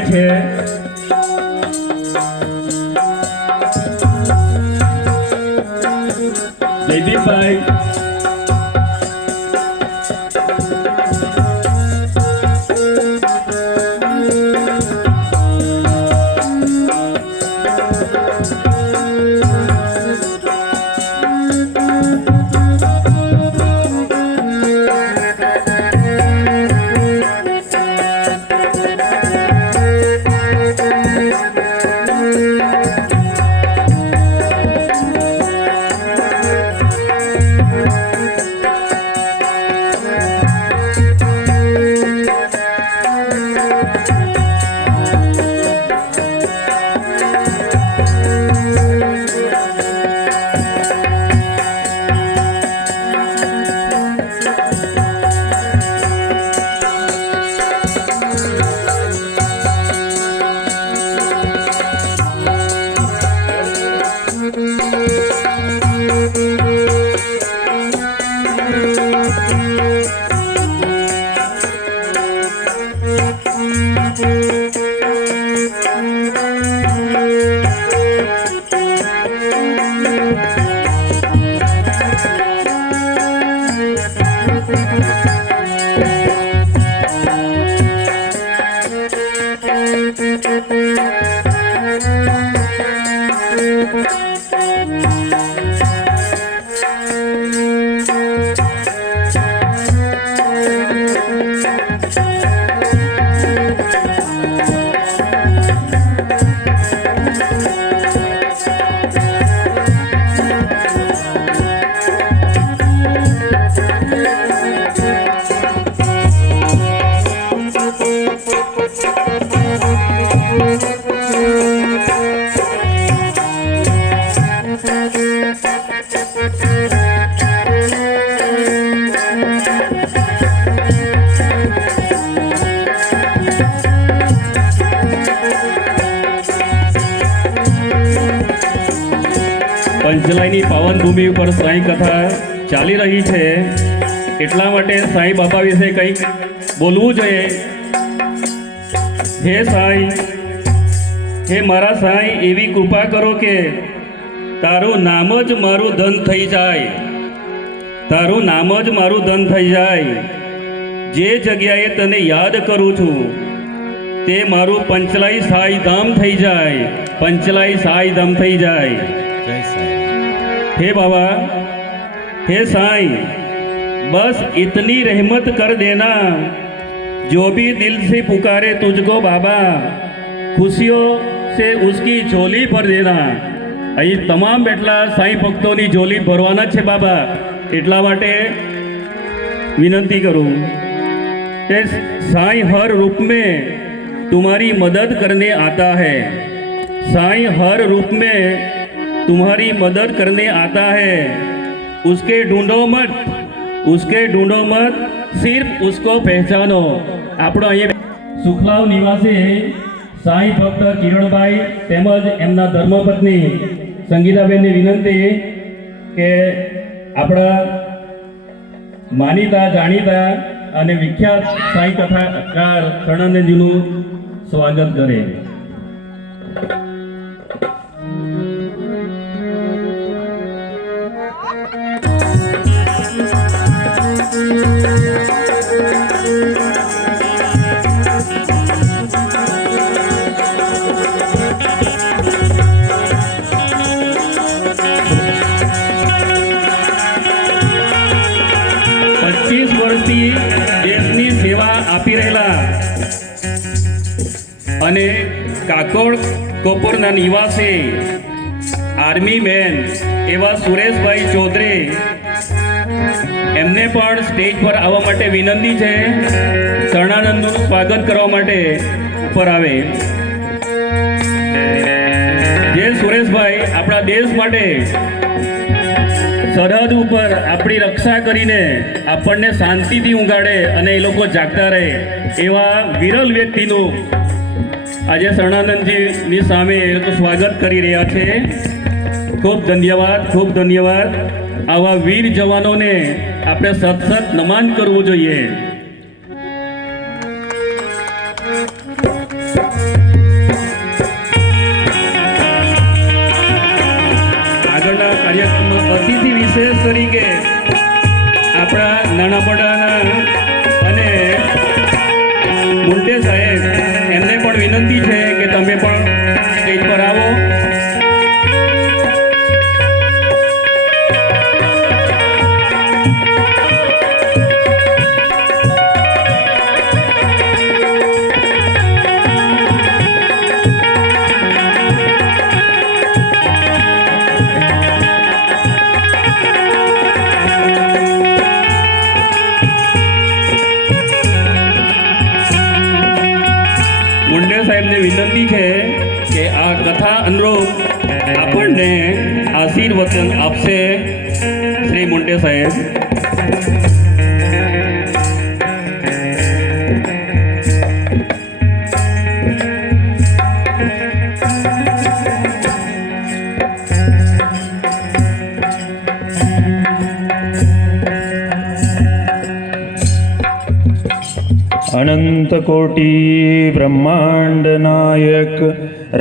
છે. જયદીપભાઈ. પંચલાઈની પાવન ભૂમિ ઉપર સાંઈ કથા ચાલી રહી છે. એટલા માટે સાંઈ બાપા વિશે કંઈક બોલવું જોઈએ. હે સાંઈ, હે મારા સાંઈ, એવી કૃપા કરો કે તારું નામ જ મારું ધન થઈ જાય. તારું નામ જ મારું ધન થઈ જાય જે જગ્યાએ તને યાદ કરું છું તે મારું પંચલાઈ સાઈ ધામ થઈ જાય પંચલાઈ સાઈ ધામ થઈ જાય જય સાઈ हे बाबा हे साईं बस इतनी रहमत कर देना जो भी दिल से पुकारे तुझको बाबा खुशियों से उसकी झोली भर देना અહીં તમામ બેટલા સાંઈ ભક્તોની ઝોલી ભરવાના જ છે બાબા એટલા માટે વિનંતી કરું કે साईं हर रूप में तुम्हारी मदद करने आता है साईं हर रूप में तुम्हारी मदद करने आता है उसके ढूंढो मत उसके ढूंढो मत सिर्फ उसको पहचानो આપણો અહીંયા સુખલાવ નિવાસી સાંઈ ભક્ત કિરણભાઈ તેમજ એમના ધર્મપત્ની સંગીતાબેનની વિનંતી કે આપણા માનીતા જાણીતા અને વિખ્યાત સાંઈ કથાકાર શરણાનંદજીનું સ્વાગત કરે. કોપરના નિવાસી આર્મી મેન એવા સુરેશભાઈ ચૌધરી એમને પણ સ્ટેજ પર આવવા માટે વિનંતી છે. શરણાનંદનું સ્વાગત કરવા માટે ઉપર આવે. જે સુરેશભાઈ આપણા દેશ માટે સરહદ ઉપર આપણી રક્ષા કરીને આપણને શાંતિથી ઊંઘાડે અને એ લોકો જાગતા રહે એવા વિરલ વ્યક્તિનું આજે શરણાનંદજીની સામે એ લોકો સ્વાગત કરી રહ્યા છે. ખૂબ ધન્યવાદ ખૂબ ધન્યવાદ. આવા વીર જવાનોને આપણે સતસત નમાન કરવું જોઈએ. આગળના કાર્યક્રમમાં અતિથિ વિશેષ તરીકે આપણા નાના પડાના અને મુંડે સાહેબ વિનંતી છે કે તમે પણ સ્ટેજ પર આવો. સાહેબને વિનંતી છે કે આ કથા અનુરૂપ આપણને આશીર્વચન આપશે શ્રી મુંડે સાહેબ. અનંતકોટિ બ્રહ્માંડ નાયક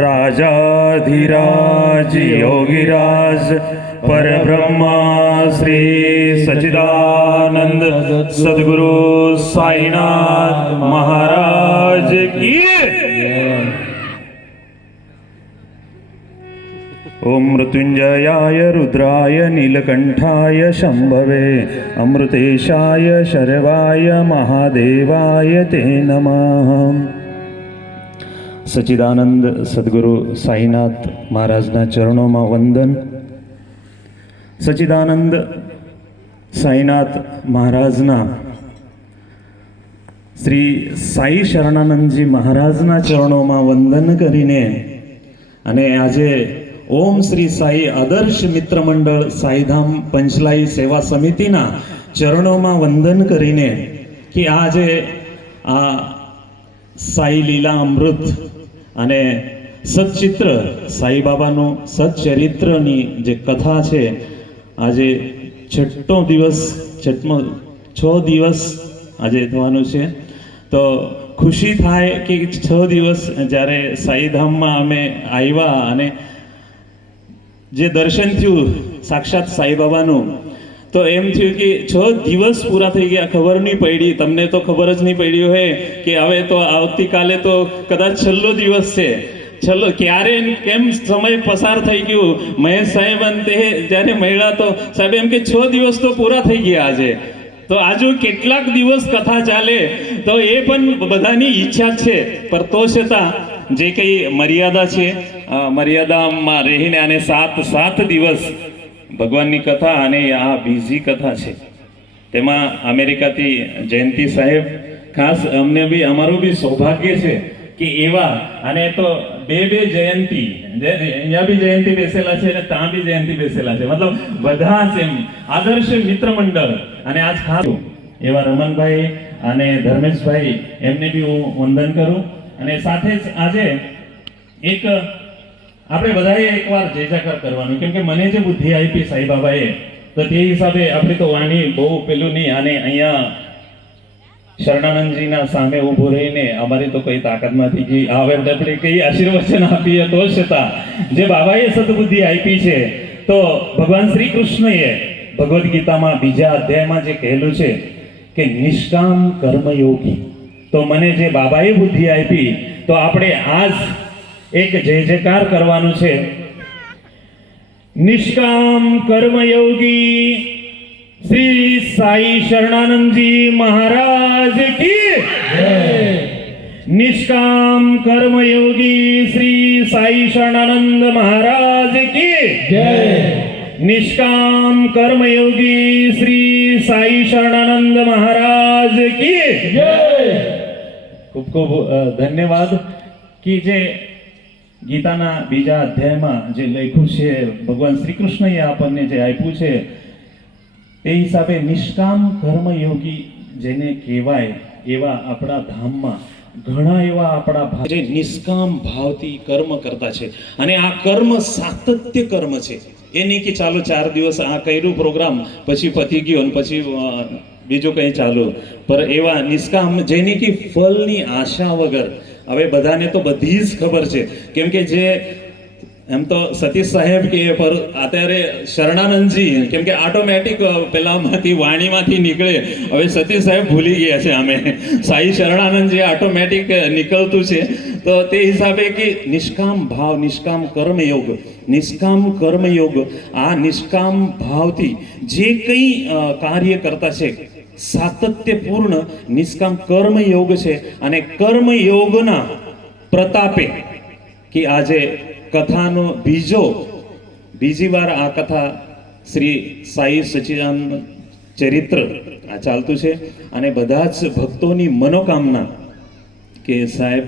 રાજાધિરાજ યોગીરાજ પરબ્રહ્મા શ્રી સચિદાનંદ સદગુરુ સાઈનાથ મહારાજ કી ઓમ મૃત્યુંજયાય રુદ્રાય નીલકંઠાય શંભવે અમૃતેશાય શર્વાય મહાદેવાય તે નમઃ સચિદાનંદ સદગુરુ સાઈનાથ મહારાજના ચરણોમાં વંદન સચિદાનંદ સાઈનાથ મહારાજના શ્રી સાઈ શરણાનંદજી મહારાજના ચરણોમાં વંદન કરીને અને આજે ઓમ શ્રી સાઈ આદર્શ મિત્ર મંડળ સાઈધામ પંચલાઈ સેવા સમિતિના ચરણોમાં વંદન કરીને કે આજે આ સાઈ લીલા અમૃત અને સચ્ચિત્ર સાઈબાબાનું સચ્ચરિત્રની જે કથા છે, આજે છઠ્ઠો દિવસ છઠ્ઠો છ દિવસ આજે થવાનું છે. તો ખુશી થાય કે છ દિવસ જ્યારે સાઈધામમાં અમે આવ્યા અને જે દર્શન થયું, સાક્ષાત સાઈબાબાનું, તો એમ થયું કે છ દિવસ પૂરા થઈ ગયા, ખબર નહીં પડી. તમને તો ખબર જ નહીં પડી હોય કે હવે તો આવતીકાલે તો કદાચ છેલ્લો દિવસ છે. છેલ્લો, ક્યારે કેમ સમય પસાર થઈ ગયું? મહેશ સાહેબ અંતે જ્યારે મહિલા તો, સાહેબ એમ કે છ દિવસ તો પૂરા થઈ ગયા આજે. તો આજુ કેટલાક દિવસ કથા ચાલે. તો એ પણ બધાની ઈચ્છા છે. પર તો છતાં જે કંઈ મર્યાદા છે મર્યાદામાં રહીને આને સાત સાત દિવસ ભગવાનની કથા અને આ બીજી કથા છે. તેમાં અમેરિકાથી જયંતિ સાહેબ, ખાસ અમને બી, અમારું બી સૌભાગ્ય છે કે એવા, અને તો બે બે જયંતિ અહીંયા બી જયંતિ બેસેલા છે અને ત્યાં બી જયંતિ બેસેલા છે. મતલબ બધા જ એમ આદર્શ મિત્ર મંડળ અને આજ ખાસ એવા રમણભાઈ અને ધર્મેશભાઈ, એમને બી હું વંદન કરું. અને સાથે આજે એક, આપણે બધાએ એકવાર જય જયકાર કરવાનું, કેમ કે મને જે બુદ્ધિ આપી સાઈ બાબાએ તો તે હિસાબે આપણે તો વાણી બહુ પેલું નહીં, અને અહીંયા શરણાનંદજીના સામે ઊભો રહીને અમારી તો કોઈ તાકાત નથી કે હવે આપણે કઈ આશીર્વચન આપીએ તો છતાં, જે બાબાએ સદબુદ્ધિ આપી છે, તો ભગવાન શ્રી કૃષ્ણએ ભગવદ્ ગીતામાં બીજા અધ્યાયમાં જે કહેલું છે કે નિષ્કામ કર્મયોગી. તો મને જે બાબાએ બુદ્ધિ આપી, તો આપણે આજ એક જય જયકાર કરવાનું છે. નિષ્કામ કર્મયોગી શ્રી સાઈ શરણાનંદજી મહારાજ કી નિષ્કામ કર્મયોગી શ્રી સાઈ શરણાનંદ મહારાજ કી નિષ્કામ કર્મયોગી શ્રી સાઈ શરણાનંદ મહારાજ કી ખૂબ ખૂબ ધન્યવાદ. કે જે ગીતાના બીજા અધ્યાયમાં જે લખ્યું છે, ભગવાન શ્રી કૃષ્ણએ આપણને જે આપ્યું છે તે હિસાબે નિષ્કામ કર્મયોગી જેને કહેવાય એવા આપણા ધામમાં ઘણા એવા આપણા ભાવ જે નિષ્કામ ભાવથી કર્મ કરતા છે. અને આ કર્મ સાતત્ય કર્મ છે. એ નહીં કે ચાલો ચાર દિવસ આ કર્યું પ્રોગ્રામ, પછી પતી ગયો અને પછી બીજું કંઈ ચાલુ. પર એવા નિષ્કામ જેની કે ફળની આશા વગર. હવે બધાને તો બધી જ ખબર છે. કેમ કે જે એમ તો સતીશ સાહેબ કે પર અત્યારે શરણાનંદજી, કેમ કે ઓટોમેટિક પેલામાંથી વાણીમાંથી નીકળે. હવે સતીશ સાહેબ ભૂલી ગયા છે અમે. સાઈ શરણાનંદજી ઓટોમેટિક નીકળતું છે. તો તે હિસાબે કે નિષ્કામ ભાવ, નિષ્કામ કર્મયોગ નિષ્કામ કર્મયોગ, આ નિષ્કામ ભાવથી જે કંઈ કાર્ય કરતા છે સાતત્યપૂર્ણ નિષ્કામ કર્મયોગ છે અને કર્મયોગના પ્રતાપે કે આજે કથાનો બીજો, બીજી વાર આ કથા શ્રી સાઈ સચિદાન ચરિત્ર આ ચાલતું છે અને બધા જ ભક્તોની મનોકામના કે સાહેબ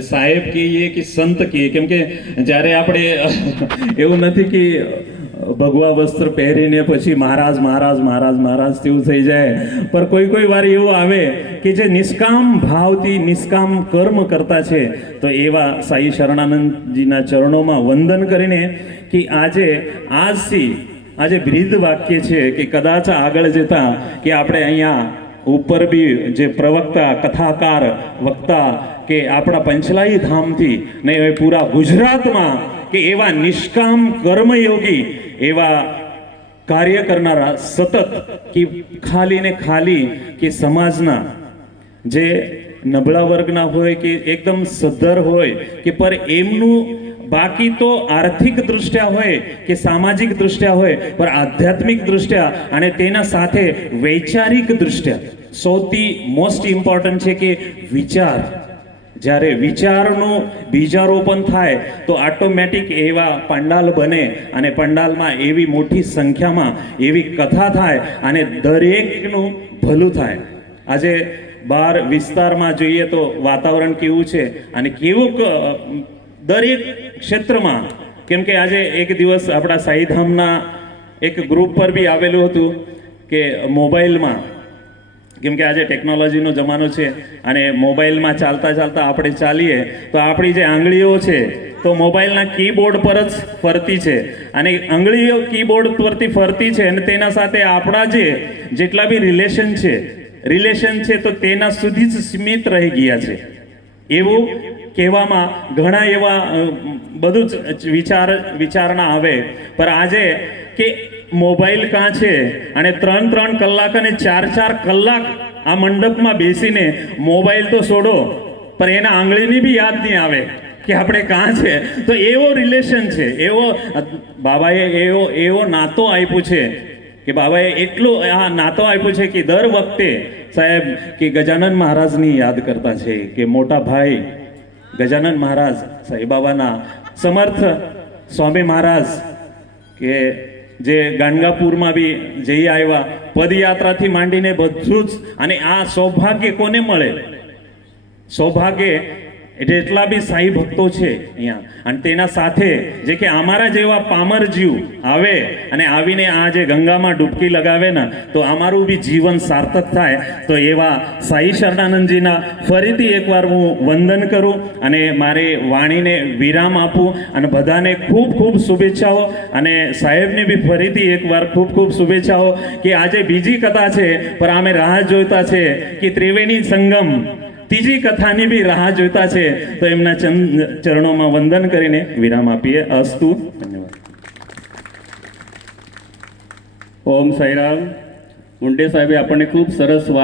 સાહેબ કહીએ કે સંત કહીએ. કેમ કે જ્યારે આપણે એવું નથી કે ભગવા વસ્ત્ર પહેરીને પછી મહારાજ મહારાજ મહારાજ મહારાજ તેવું થઈ જાય. પણ કોઈ કોઈ વાર એવું આવે કે જે નિષ્કામ ભાવથી નિષ્કામ કર્મ કરતા છે, તો એવા સાઈ શરણાનંદજીના ચરણોમાં વંદન કરીને કે આજે આજથી આજે બ્રીદ વાક્ય છે કે કદાચ આગળ જતા કે આપણે અહીંયા ઉપર બી જે પ્રવક્તા, કથાકાર, વક્તા કે આપણા પંચલાઈ ધામથી ને પૂરા ગુજરાતમાં કે એવા નિષ્કામ કર્મયોગી એવા કાર્ય કરનારા સતત કે ખાલી ને ખાલી કે સમાજના જે નબળા વર્ગના હોય કે એકદમ સદ્ધર હોય કે પર એમનું બાકી તો આર્થિક દૃષ્ટ્યા હોય કે સામાજિક દૃષ્ટ્યા હોય, પર આધ્યાત્મિક દૃષ્ટ્યા અને તેના સાથે વૈચારિક દૃષ્ટ્યા સૌથી મોસ્ટ ઇમ્પોર્ટન્ટ છે કે વિચાર. જ્યારે વિચારનું બીજારોપણ થાય, તો ઓટોમેટિક એવા પંડાલ બને અને પંડાલમાં એવી મોટી સંખ્યામાં એવી કથા થાય અને દરેકનું ભલું થાય. આજે બહાર વિસ્તારમાં જોઈએ તો વાતાવરણ કેવું છે અને કેવું દરેક ક્ષેત્રમાં, કેમ કે આજે એક દિવસ આપણા સાઈધામના એક ગ્રુપ પર બી આવેલું હતું કે મોબાઈલમાં કેમ કે આજે ટેકનોલોજીનો જમાનો છે અને મોબાઈલમાં ચાલતા ચાલતા આપણે ચાલીએ, તો આપણી જે આંગળીઓ છે, તો મોબાઈલના કીબોર્ડ પર જ ફરતી છે. અને આંગળીઓ કીબોર્ડ પરથી ફરતી છે અને તેના સાથે આપણા જે જેટલા બી રિલેશન છે રિલેશન છે, તો તેના સુધી જ સીમિત રહી ગયા છે. એવું કહેવામાં ઘણા એવા બધું જ વિચાર, વિચારણા આવે. પણ આજે કે મોબાઈલ કાં છે? અને ત્રણ ત્રણ કલાક અને ચાર ચાર કલાક આ મંડપમાં બેસીને મોબાઈલ તો છોડો, પણ એના આંગળીની બી યાદ નહીં આવે કે આપણે કાં છે. તો એવો રિલેશન છે. એવો, બાબાએ એવો એવો નાતો આપ્યું છે કે બાબાએ એટલું, આ નાતો આપ્યો છે કે દર વખતે સાહેબ કે ગજાનન મહારાજની યાદ કરતા છે કે મોટા ભાઈ ગજાનન મહારાજ સાંઈ બાબાના સમર્થ સ્વામી મહારાજ કે જે ગાણગાપુરમાં બી જઈ આવ્યા, પદયાત્રાથી માંડીને બધું જ, અને આ સૌભાગ્ય કોને મળે? સૌભાગ્ય જેટલા બી સાઈ ભક્તો છે અહીંયા. અને તેના સાથે જે કે અમારા જેવા પામર જીવ આવે અને આવીને આ જે ગંગામાં ડૂબકી લગાવે ને, તો અમારું બી જીવન સાર્થક થાય. તો એવા સાઈ શરણાનંદજીના ફરીથી એકવાર હું વંદન કરું અને મારે વાણીને વિરામ આપું અને બધાને ખૂબ ખૂબ શુભેચ્છાઓ. અને સાહેબને બી ફરીથી એકવાર ખૂબ ખૂબ શુભેચ્છાઓ કે આજે બીજી કથા છે, પણ અમે રાહ જોઈતા છે કે ત્રિવેણી સંગમ ત્રીજી કથાની બી રાહ જોતા છે, તો એમના ચરણોમાં વંદન કરીને વિરામ આપીએ. અસ્તુ. ધન્યવાદ. ઓમ સાઈરામ મુંડે સાહેબે આપણને ખૂબ સરસ વાત